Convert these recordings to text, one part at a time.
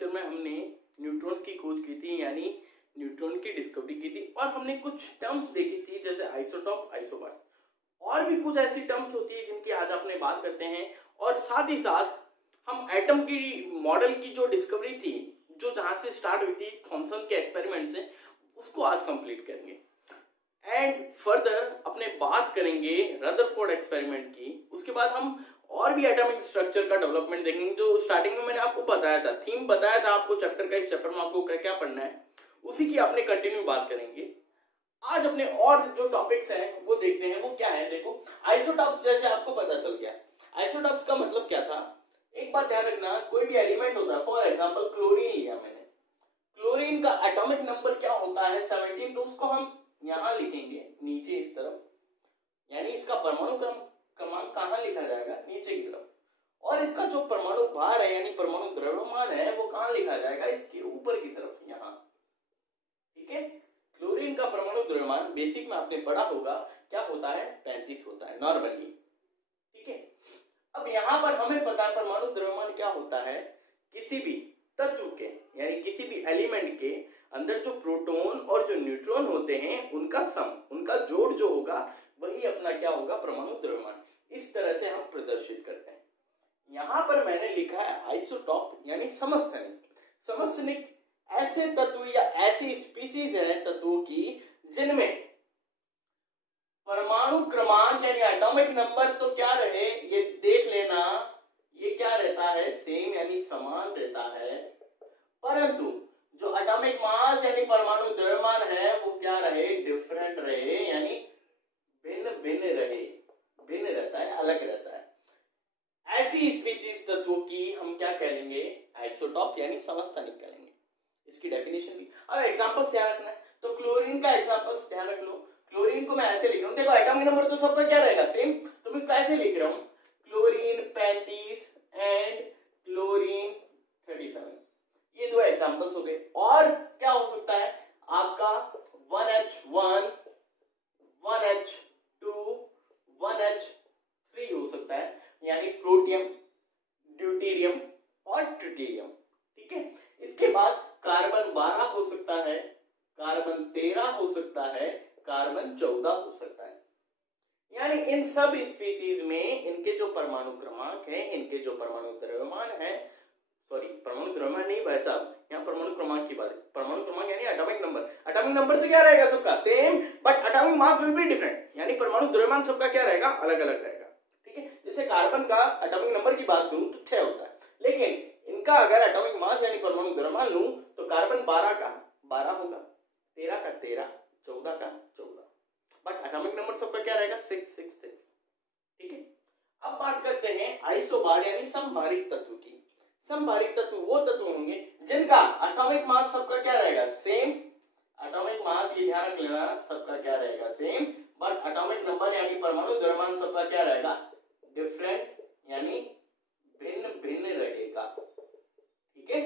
Lecture में हमने neutron की खोज की थी, यानी न्यूट्रॉन की डिस्कवरी की थी, और हमने कुछ टर्म्स देखी थी जैसे आइसोटॉप, आइसोबार, और भी कुछ ऐसी टर्म्स होती है जिनकी आज अपने बात करते हैं। और साथ ही साथ हम एटम की मॉडल की जो डिस्कवरी थी, जो जहां से स्टार्ट हुई थी थॉमसन के एक्सपेरिमेंट से, उसको आज कंप्लीट करेंगे। एंड फर्दर अपने बात करेंगे रदरफोर्ड एक्सपेरिमेंट की। उसके बाद हम और भी एटॉमिक स्ट्रक्चर का डेवलपमेंट देखेंगे, जो स्टार्टिंग में मैंने आपको बताया था, थीम बताया था आपको चैप्टर का, इस चैप्टर में आपको क्या पढ़ना है, उसी की अपने कंटिन्यू बात करेंगे। आज अपने और जो टॉपिक्स हैं वो देखते हैं, वो क्या है। देखो, आइसोटॉप्स जैसे आपको पता चल गया, आइसोटॉप्स का मतलब क्या था। एक बात ध्यान रखना, कोई भी एलिमेंट होता है, फॉर एग्जांपल क्लोरीन लिया मैंने, क्लोरीन का एटॉमिक नंबर क्या होता है 17, तो उसको हम यहां लिखेंगे नीचे इस तरफ, यानी इसका परमाणु क्रमांक कहां लिखा जाएगा, नीचे की तरफ, और इसका जो परमाणु भार है यानी परमाणु द्रव्यमान है वो कहां लिखा जाएगा, इसके ऊपर की तरफ, यहां। ठीक है, क्लोरीन का परमाणु द्रव्यमान बेसिक में आपने पढ़ा होगा क्या होता है, 35 होता है नॉर्मली। ठीक है, अब यहां पर हमें पता है परमाणु द्रव्यमान क्या होता है, किसी भी तत्व के यानी किसी भी एलिमेंट के अंदर जो प्रोटॉन और जो न्यूट्रॉन होते हैं उनका सम, उनका जोड़ जो होगा वही अपना क्या होगा, परमाणु द्रव्यमान। इस तरह से हम प्रदर्शित करते हैं। यहां पर मैंने लिखा है आइसोटॉप यानी समस्थानिक। समस्थानिक ऐसे तत्व या ऐसी स्पीसीज है तत्वों की जिनमें परमाणु क्रमांक यानी एटॉमिक नंबर तो क्या रहे, ये देख लेना, ये क्या रहता है, सेम यानी समान रहता है, परंतु जो एटॉमिक मास यानी परमाणु द्रव्यमान है वो क्या रहे, डिफरेंट रहे, यानी भिन्न भिन्न रहे, भिन्न रहता है, अलग रहता है। ऐसी स्पीसीज तत्वों की हम क्या कहेंगे, आइसोटॉप यानी समस्थानिक कहेंगे। इसकी डेफिनेशन भी, अब एग्जांपल्स ध्यान रखना है, तो क्लोरीन का एग्जांपल्स ध्यान रख लो। क्लोरीन को मैं ऐसे लिख रहा हूं, देखो एटॉमिक नंबर तो सबका क्या रहेगा, सेम, तो मैं इसको ऐसे लिख रहा हूं, क्लोरीन 35 एंड क्लोरीन 37। ये दो एग्जांपल्स हो गए। और क्या हो सकता है आपका 1H1, 1H2, 1H3 हो सकता है, यानी प्रोटियम, ड्यूटेरियम और ट्रिटियम। ठीक है, इसके बाद कार्बन 12 हो सकता है, कार्बन 13 हो सकता है, कार्बन 14 हो सकता है। यानी इन सब स्पीशीज में इनके जो परमाणु क्रमांक है, इनके जो परमाणु द्रव्यमान है, सॉरी परमाणु द्रव्यमान नहीं भाई साहब, यहाँ परमाणु क्रमांक की बात है। परमाणु क्रमांक यानी एटॉमिक नंबर, एटॉमिक नंबर तो क्या रहेगा सबका same, but atomic mass will be different, यानी परमाणु द्रव्यमान सबका क्या रहेगा, अलग अलग रहेगा। ठीक है, जैसे कार्बन का एटॉमिक नंबर की बात करूं तो 6 होता है, लेकिन इनका अगर एटॉमिक मास यानी परमाणु द्रव्यमान लूं तो कार्बन 12 का 12 होगा, 13 का 13, 14 का 14, बट एटॉमिक नंबर सबका क्या रहेगा, 666। ठीक है, अब बात करते हैं आइसोबार यानी समभारिक तत्व की। समभारिक तत्व वो तत्व होंगे जिनका एटॉमिक मास सबका क्या रहेगा, सेम, एटॉमिक मास ये ध्यान रख लेना सबका क्या रहेगा, सेम, बट एटॉमिक नंबर यानी परमाणु द्रव्यमान सबका क्या रहेगा, डिफरेंट, यानी भिन्न भिन्न रहेगा। ठीक है,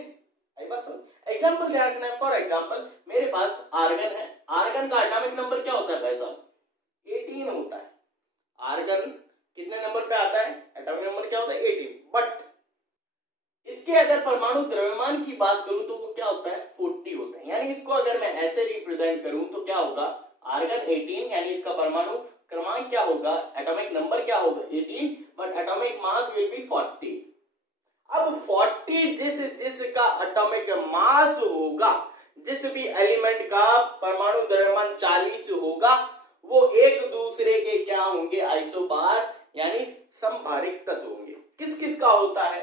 आई बात समझ। एग्जांपल ध्यान रखना है, फॉर एग्जांपल मेरे पास आर्गन है, आर्गन का एटॉमिक नंबर क्या होता है भाई साहब, 18 होता है। आर्गन कितने नंबर पे आता है, एटॉमिक नंबर क्या होता है, 18, बट इसके अगर परमाणु द्रव्यमान की बात करूं तो वो क्या होता है, 40 होता है। यानी इसको अगर मैं ऐसे रिप्रेजेंट करूं तो क्या होगा, आर्गन 18 यानी इसका परमाणु क्रमांक क्या होगा, एटॉमिक नंबर क्या होगा 18, but atomic mass will be 40। अब 40 जिसका एटॉमिक मास होगा, जिस भी एलिमेंट का परमाणु द्रव्यमान 40 होगा, वो एक दूसरे के क्या होंगे, आइसोबार यानी समभारिक तत्व होंगे। किस किस का होता है,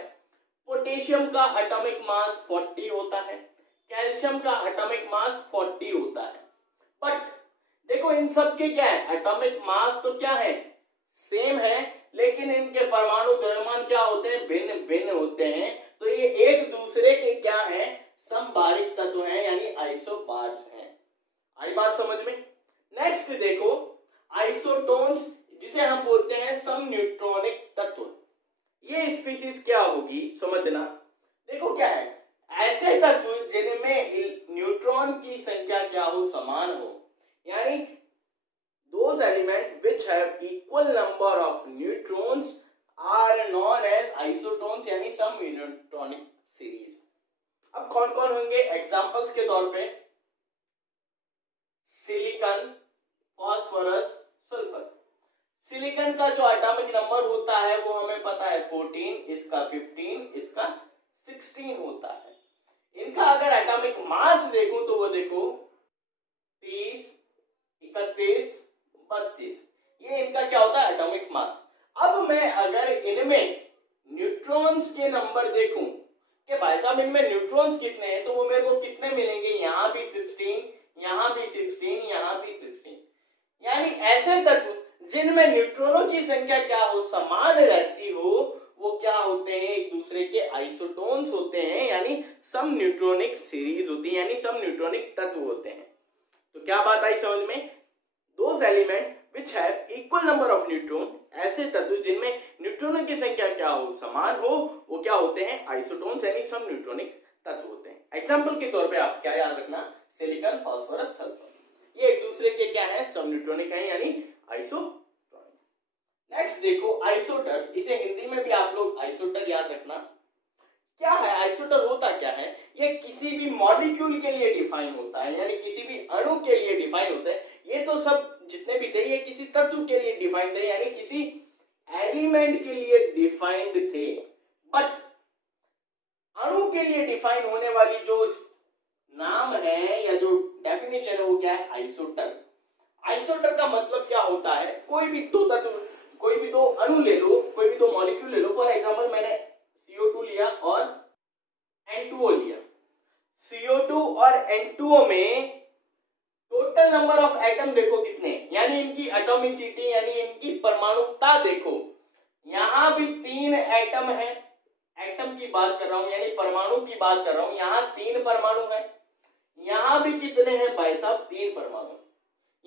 पोटेशियम का एटॉमिक मास 40 होता है, कैल्शियम का एटॉमिक मास 40 होता है, बट देखो इन सब के क्या है, एटॉमिक मास तो क्या है, सेम है, लेकिन इनके परमाणु द्रव्यमान क्या होते हैं, भिन्न भिन्न होते हैं, तो ये एक दूसरे के क्या है, समभारिक तत्व हैं, यानी आइसोबार्स हैं। आई बात समझ में। नेक्स्ट देखो आइसोटोन्स, जिसे हम बोलते हैं सम न्यूट्रॉनिक तत्व। ये स्पीसीज क्या होगी समझना। देखो क्या है, ऐसे तत्व जिनमें न्यूट्रॉन की संख्या क्या हो, समान हो, यानी those elements which have equal number of neutrons are known as isotones यानी सम न्यूट्रॉनिक सीरीज। अब कौन कौन होंगे एग्जांपल्स के तौर पे, सिलिकॉन, फास्फोरस, सल्फर। सिलिकॉन का जो एटॉमिक नंबर होता है वो हमें पता है 14, इसका 15, इसका 16 होता है। इनका अगर एटॉमिक मास देखूं तो वो देखो 30, 31, 32, ये इनका क्या होता है एटॉमिक मास। अब मैं अगर इनमें न्यूट्रॉन्स के नंबर देखूं कि भाई साहब इनमें न्यूट्रॉन्स कितने हैं, तो वो मेरे को कितने मिलेंगे, यहां भी 16, यहां भी 16, यहां भी 16। यानी ऐसे तत्व जिनमें न्यूट्रॉनों की संख्या क्या हो, समान रहती हो, वो क्या होते हैं, एक दूसरे के आइसोटोन्स होते हैं, यानी सम न्यूट्रॉनिक सीरीज होती है, यानी सम न्यूट्रॉनिक तत्व होते हैं। तो क्या बात आई समझ में, those element which have equal number of neutron, ऐसे तत्व जिनमें न्यूट्रॉनों की संख्या क्या हो, समान हो, वो क्या होते हैं, आइसोटोन्स, यानी सम न्यूट्रॉनिक तत्व होते हैं। एग्जांपल के तौर पे आप क्या याद रखना, सिलिकॉन, फास्फोरस, सल्फर, ये एक दूसरे के क्या है, सम न्यूट्रॉनिक है, यानी आइसोटोनिक। नेक्स्ट देखो आइसोटर्स, इसे हिंदी में भी आप लोग आइसोटर याद रखना। क्या है आइसोटर, होता क्या है, ये किसी भी मॉलिक्यूल के लिए डिफाइन होता है, यानी किसी भी अणु के लिए डिफाइन होता है। ये तो सब जितने भी थे ये किसी तत्व के लिए डिफाइंड थे, यानी किसी एलिमेंट के लिए डिफाइंड थे, बट अणु के लिए डिफाइन होने वाली जो नाम है या जो डेफिनेशन है वो क्या है, आइसोटर। आइसोटर का मतलब क्या होता है, कोई भी दो तत्व, कोई भी दो अणु ले लो, कोई भी दो मॉलिक्यूल ले लो। फॉर एग्जांपल मैंने CO2 लिया और N2O लिया। CO2 और N2O में टोटल नंबर ऑफ एटम देखो कितने, यानी इनकी एटॉमिसिटी, यानी इनकी परमाणुकता देखो। यहां भी 3 एटम है, एटम की बात कर रहा हूं, यानी परमाणु की बात कर रहा हूं। यहां 3 परमाणु है, यहां भी कितने हैं भाई साहब, 3 परमाणु।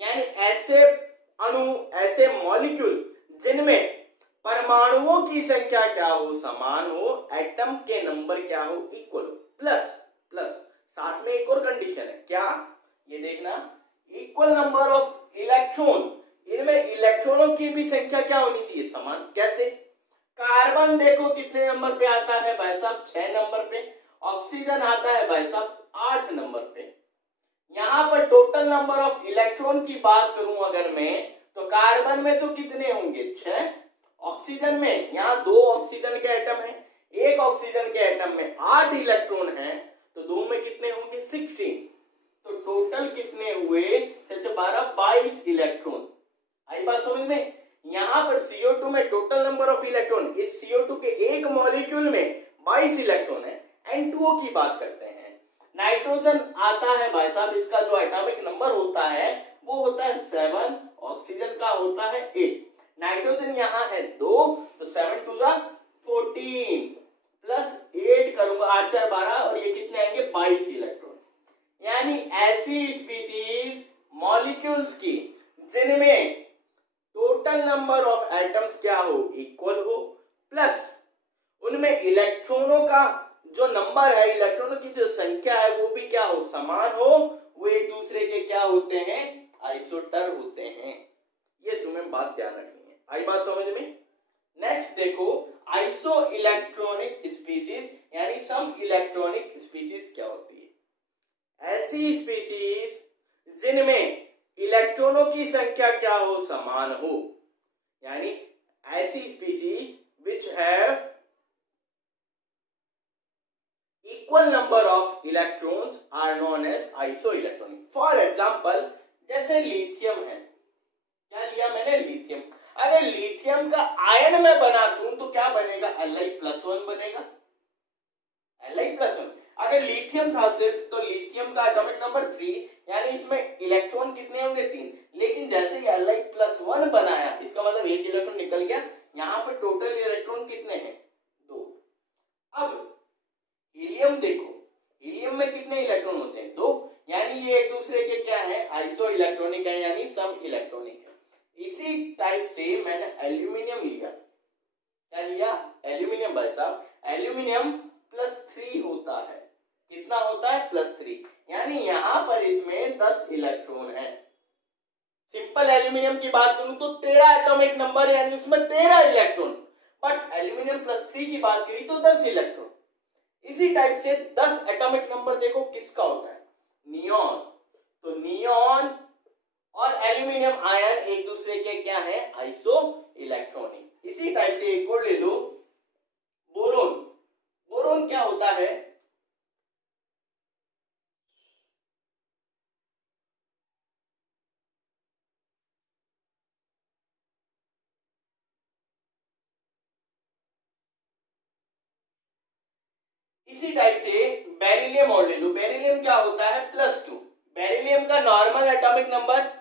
यानी ऐसे अणु, ऐसे मॉलिक्यूल जिनमें परमाणुओं की संख्या क्या हो, समान हो, एटम के नंबर क्या हो, इक्वल हो, प्लस प्लस साथ में एक और कंडीशन है, क्या, ये देखना, इक्वल नंबर ऑफ इलेक्ट्रॉन, इनमें इलेक्ट्रॉनों की भी संख्या क्या होनी चाहिए, समान। कैसे, कार्बन देखो कितने नंबर पे आता है भाई साहब, 6 नंबर पे। ऑक्सीजन आता है भाई साहब 8 नंबर पे। यहां पर टोटल नंबर ऑफ इलेक्ट्रॉन की बात करूं अगर मैं, तो कार्बन में तो कितने होंगे, 6। ऑक्सीजन में, यहाँ 2 ऑक्सीजन के एटम है, एक ऑक्सीजन के एटम में 8 इलेक्ट्रॉन है, तो 2 में कितने होंगे, 16। तो टोटल कितने हुए, 12, 22 इलेक्ट्रॉन। आई बात समझ में। यहाँ पर CO2 में टोटल नंबर ऑफ इलेक्ट्रॉन, इस CO2 के एक मॉलिक्यूल में 22 इलेक्ट्रॉन है। N2O की बात करते हैं। नाइट्रोजन आता है भाई साहब, इसका जो एटॉमिक नंबर होता है वो होता है 7, ऑक्सीजन का होता है 8। नाइट्रोजन यहाँ है 2, तो 7 2 14 प्लस 8 करूंगा, 8 4 12, और ये कितने आएंगे, 22 इलेक्ट्रॉन। यानी ऐसी स्पीसीज मॉलिक्यूल्स की जिनमें टोटल नंबर ऑफ एटम्स क्या हो, इक्वल हो, प्लस उनमें इलेक्ट्रॉनों का जो नंबर है, इलेक्ट्रॉनों की जो संख्या है वो भी क्या हो, समान हो, वो एक दूसरे के क्या होते हैं, आइसोटर होते हैं। ये तुम्हें बात ध्यान रखनी है। आई बात समझ में। नेक्स्ट देखो आइसो इलेक्ट्रॉनिक स्पीसीज, यानी सम इलेक्ट्रॉनिक स्पीसीज क्या होती है, ऐसी स्पीसीज जिनमें इलेक्ट्रॉनों की संख्या क्या हो, समान हो, यानी ऐसी species which have equal number of electrons are known as isoelectronic. For example जैसे लिथियम है, क्या लिया मैंने, लिथियम। अगर लिथियम का आयन मैं बना दूं तो क्या बनेगा, Li+1 बनेगा, Li+1। अगर लिथियम था सिर्फ, तो लिथियम का एटॉमिक नंबर 3, यानी इसमें इलेक्ट्रॉन कितने होंगे, 3। लेकिन जैसे ही Li+1 बनाया, इसका मतलब एक इलेक्ट्रॉन निकल गया, यहाँ पे टोटल इलेक्ट्रॉन कितने हैं, 2। अब हीलियम देखो, हीलियम में कितने इलेक्ट्रॉन होते हैं, 2। यानी ये एक दूसरे के क्या है, आइसो इलेक्ट्रॉनिक है, यानी सम इलेक्ट्रॉनिक है। इसी टाइप से मैंने एल्यूमिनियम लिया, क्या लिया, एल्यूमिनियम। भाई साहब एल्यूमिनियम +3 होता है, कितना होता है, +3। यानी यहां पर इसमें 10 इलेक्ट्रॉन है। सिंपल एल्यूमिनियम की बात करूं तो 13 एटॉमिक नंबर, यानी उसमें 13 इलेक्ट्रॉन। बट एल्यूमिनियम +3 की बात करी तो 10 इलेक्ट्रॉन। इसी टाइप से 10 एटॉमिक नंबर देखो किसका होता है, नियॉन। तो नियॉन और एल्यूमिनियम आयन एक दूसरे के क्या है, आइसो इलेक्ट्रॉनिक। इसी टाइप से एक और ले लो, बोरोन। बोरोन क्या होता है, इसी टाइप से बेरिलियम और ले लो। बेरिलियम क्या होता है, +2। बेरिलियम का नॉर्मल एटॉमिक नंबर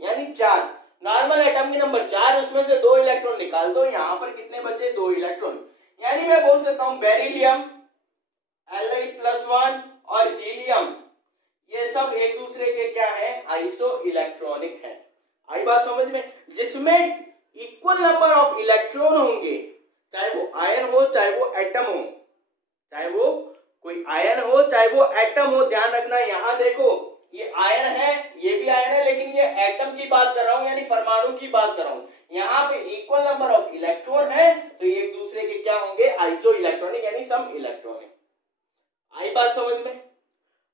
यानी 4। नॉर्मल एटॉमिक नंबर 4, उसमें से 2 इलेक्ट्रॉन निकाल दो, यहां पर कितने बचे, 2 इलेक्ट्रॉन। यानी मैं बोल सकता हूं बेरिलियम Li+1 और हीलियम, ये सब एक दूसरे के क्या है, आइसो इलेक्ट्रॉनिक है। आई बात समझ में, जिसमें इक्वल नंबर ऑफ इलेक्ट्रॉन होंगे, चाहे वो आयन हो चाहे वो एटम हो, चाहे वो कोई आयन हो चाहे वो एटम हो। ध्यान रखना, यहां देखो ये आयन है, ये भी आयन है, लेकिन ये एटम की बात कर रहा हूं, यानी परमाणु की बात कर रहा हूं। यहाँ पे इक्वल नंबर ऑफ इलेक्ट्रॉन है, तो ये एक दूसरे के क्या होंगे, आइसो इलेक्ट्रॉनिक, यानी सम इलेक्ट्रॉनिक। आई बात समझ में।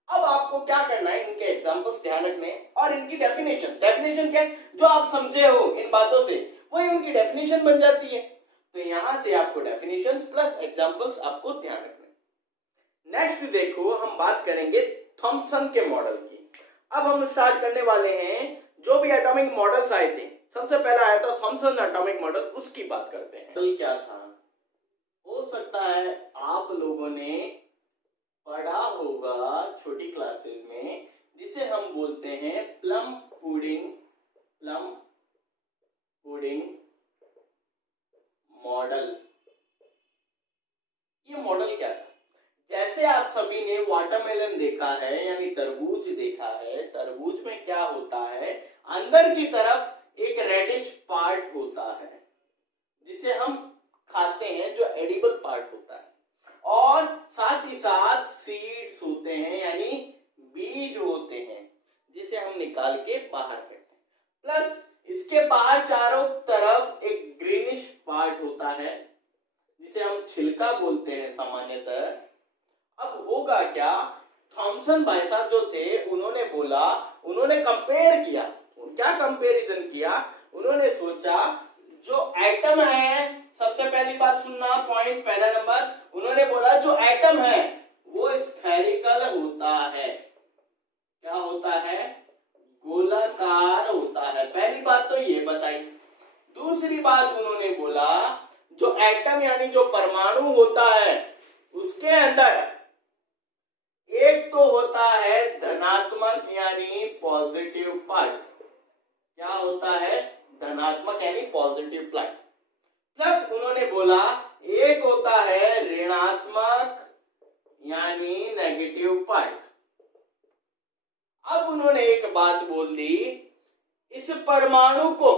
अब आपको क्या करना है, इनके एग्जांपल्स ध्यान रखने और इनकी डेफिनेशन। डेफिनेशन क्या है, जो आप समझे हो इन बातों से वही उनकी डेफिनेशन बन जाती है। तो यहां से आपको डेफिनेशंस प्लस एग्जांपल्स आपको ध्यान रखना। नेक्स्ट देखो, हम बात करेंगे थॉमसन के मॉडल की। अब हम स्टार्ट करने वाले हैं, जो भी एटॉमिक मॉडल्स आए थे, सबसे पहला आया था थॉमसन एटॉमिक मॉडल, उसकी बात करते हैं। मॉडल क्या था, हो सकता है आप लोगों ने पढ़ा होगा छोटी क्लासेस में, जिसे हम बोलते हैं प्लम पुडिंग मॉडल। ये मॉडल क्या था, जैसे आप सभी ने वाटरमेलन देखा है, यानी तरबूज देखा है, तरबूज में क्या होता है, अंदर की तरफ एक रेडिश पार्ट होता है जिसे हम खाते हैं, जो एडिबल पार्ट होता है, और साथ ही साथ सीड्स होते हैं, यानी बीज होते हैं, जिसे हम निकाल के बाहर करते हैं। प्लस इसके बाहर चारों तरफ एक ग्रीनिश पार्ट होता है, जिसे हम छिलका बोलते हैं सामान्यतः। अब होगा क्या, थॉमसन भाई साहब जो थे, उन्होंने बोला, उन्होंने कंपेयर किया। क्या कंपैरिजन किया, उन्होंने सोचा जो एटम है, सबसे पहली बात सुनना, पॉइंट पहला नंबर, उन्होंने बोला जो एटम है वो स्फेरिकल होता है। क्या होता है, गोलाकार होता है। पहली बात तो ये बताई। दूसरी बात उन्होंने बोला, जो एटम यानी जो परमाणु होता है, उसके अंदर एक तो होता है धनात्मक यानी पॉजिटिव पार्ट। क्या होता है, धनात्मक यानी पॉजिटिव पार्ट। प्लस उन्होंने बोला एक होता है ऋणात्मक यानी नेगेटिव पार्ट। अब उन्होंने एक बात बोल दी, इस परमाणु को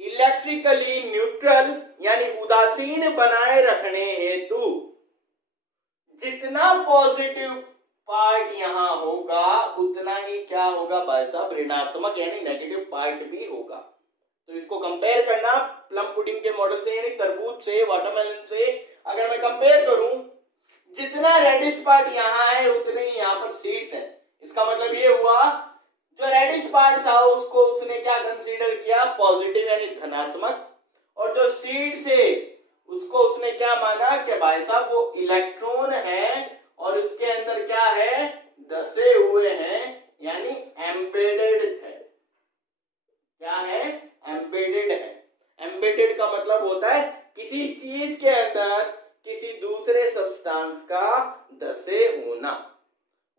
इलेक्ट्रिकली न्यूट्रल यानी उदासीन बनाए रखने हेतु जितना पॉजिटिव पार्ट यहां होगा, उतना ही क्या होगा भाई साहब, ऋणात्मक यानी नेगेटिव पार्ट भी होगा। तो इसको कंपेयर करना प्लम पुडिंग के मॉडल से, यानी तरबूज से, वाटरमेलन से। अगर मैं कंपेयर करूं, जितना रेडिश पार्ट यहां है उतने ही यहां पर सीड्स हैं। इसका मतलब ये हुआ, जो रेडिश पार्ट था उसको उसने क्या कंसीडर किया, पॉजिटिव यानी धनात्मक, और जो सीड्स है उसको उसने क्या माना कि भाई साहब वो इलेक्ट्रॉन है और उसके अंदर क्या है, धसे हुए हैं, यानी एम्बेडेड है। क्या है, एम्बेडेड है। एम्बेडेड का मतलब होता है किसी चीज के अंदर किसी दूसरे सब्सटेंस का धसे होना,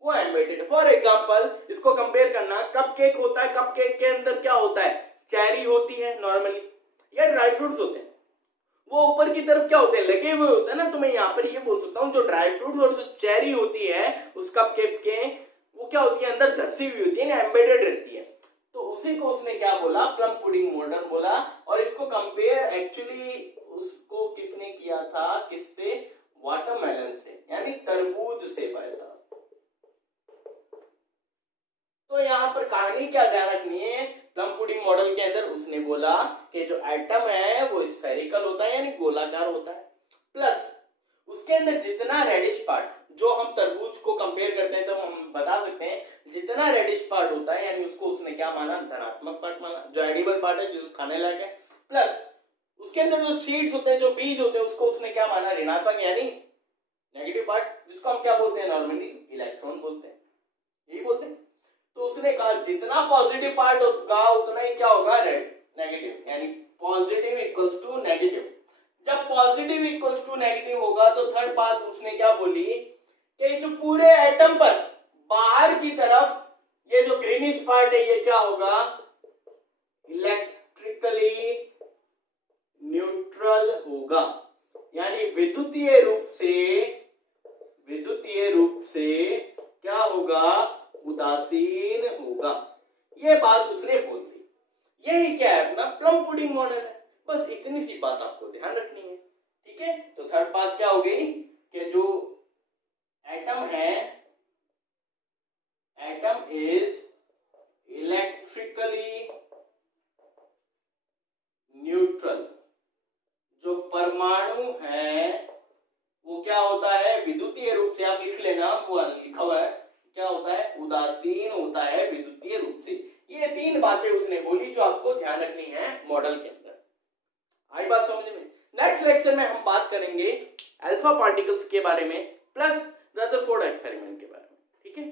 वो एम्बेडेड। फॉर एग्जांपल इसको कंपेयर करना, कपकेक होता है, कपकेक के अंदर क्या होता है, चेरी होती है नॉर्मली, या ड्राई फ्रूट्स होते हैं। वो ऊपर की तरफ क्या होते हैं, लगे हुए होते हैं ना। तो मैं यहाँ पर ये बोल सकता हूँ, जो ड्राई फ्रूट्स और जो चेरी होती है उस कपकेक के, वो क्या होती है, अंदर धसी हुई होती है, एम्बेडेड रहती है। तो उसी को उसने क्या बोला, प्लम पुडिंग मॉडल बोला। और इसको कंपेयर एक्चुअली उसको किसने किया था, किससे, वाटरमेलन से, यानी तरबूज से भाई साहब। तो यहाँ पर कहानी क्या ध्यान रखनी है, प्लम पुडिंग मॉडल के अंदर उसने बोला कि जो एटम है वो स्फेरिकल होता है, यानी गोलाकार होता है। प्लस उसके जितना रेडिश पार्ट, जो हम तरबूज को कंपेयर करते हैं तो हम बता सकते हैं जितना रेडिश पार्ट होता है यानी उसको उसने क्या माना, धनात्मक पार्ट माना, जो एडिबल पार्ट है जिसको खाने लायक है, प्लस उसके अंदर जो सीड्स होते हैं, जो बीज होते हैं, उसको उसने क्या माना, ऋणात्मक यानी नेगेटिव पार्ट, जिसको हम क्या बोलते हैं नॉर्मली, इलेक्ट्रॉन बोलते हैं, यही बोलते हैं। तो उसने कहा जितना पॉजिटिव पार्ट होगा उतना ही क्या होगा, रेड नेगेटिव, यानी पॉजिटिव इक्वल्स टू नेगेटिव। जब पॉजिटिव इक्वल्स टू नेगेटिव होगा तो थर्ड बात उसने क्या बोली कि इस पूरे एटम पर बाहर की तरफ ये जो ग्रीनिश पार्ट है ये क्या होगा, इलेक्ट्रिकली न्यूट्रल होगा, यानी विद्युतीय रूप से क्या होगा, उदासीन होगा। ये बात उसने बोल दी। यही क्या है, अपना प्लम पुडिंग मॉडल है। बस इतनी सी बात आपको ध्यान रखनी है, ठीक है। तो थर्ड बात क्या हो गई कि जो एटम है, एटम इज इलेक्ट्रिकली न्यूट्रल, जो परमाणु है वो क्या होता है, विद्युतीय रूप से, आप लिख लेना, वो लिखा हुआ है क्या होता है, उदासीन होता है विद्युतीय रूप से। ये तीन बातें उसने बोली जो आपको ध्यान रखनी है मॉडल के अंदर। आई बात समझ में। नेक्स्ट लेक्चर में हम बात करेंगे अल्फा पार्टिकल्स के बारे में प्लस रदरफोर्ड एक्सपेरिमेंट के बारे में, ठीक है।